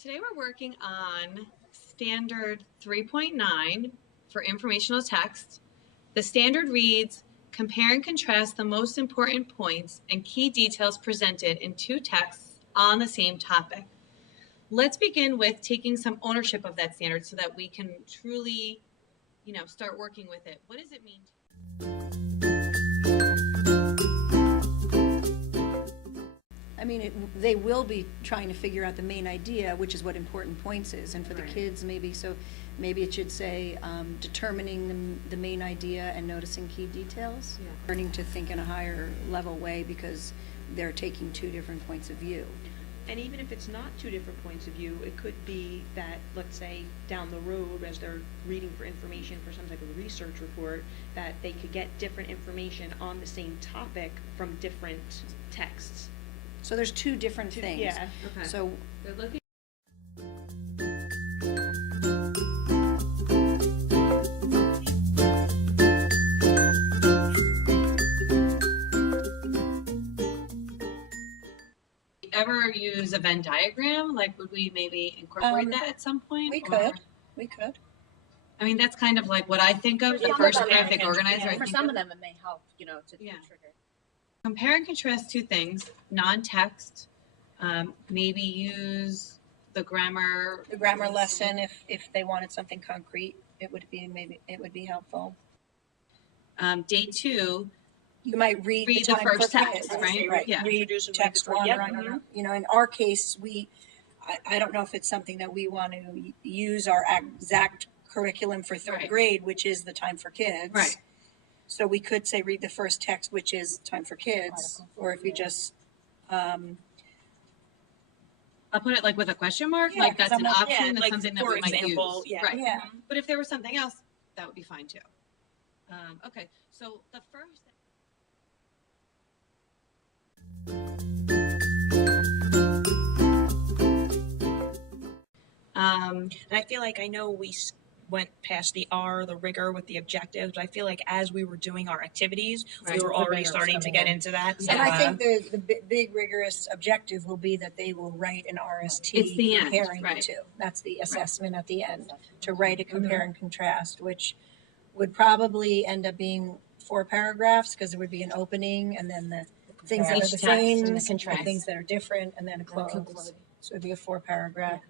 Today we're working on standard 3.9 for informational text. The standard reads, compare and contrast the most important points and key details presented in two texts on the same topic. Let's begin with taking some ownership of that standard so that we can truly, start working with it. What does it mean? I mean, they will be trying to figure out the main idea, which is what important points is. And for the kids, maybe it should say determining the main idea and noticing key details. Yeah. Learning to think in a higher level way because they're taking two different points of view. And even if it's not two different points of view, it could be that, let's say, down the road, as they're reading for information for some type of research report, that they could get different information on the same topic from different texts. So there's two different things. Yeah. Okay. So they're looking. Ever use a Venn diagram? Like, would we maybe incorporate that at some point? we could. I mean, that's kind of like what I think of, the first graphic organizer. For some of them, it may help, to trigger. Compare and contrast two things, non-text, maybe use the grammar. The grammar lesson, if they wanted something concrete, it would be helpful. Day two, You might read the time first for text, kids, right? Yeah. Read text one, in our case, I don't know if it's something that we want to use our exact curriculum for third grade, which is the time for kids. Right. So we could say read the first text, which is time for kids, or if you just, I'll put it like with a question mark, Yeah, like that's an option, yeah, that's like, something that for we might example, use. yeah. Right. yeah. But if there was something else, that would be fine too. Okay, so the first. And I feel like I know we went past the R, the rigor with the objectives, but I feel like as we were doing our activities, we were already starting to get into that. So, And I think the big rigorous objective will be that they will write an RST It's the end, comparing right. the two. That's the assessment at the end, to write a compare and contrast, which would probably end up being 4 paragraphs because there would be an opening and then the things that are Each the text same, and the the contrast. things that are different, and then a close. So it would be a 4 paragraph.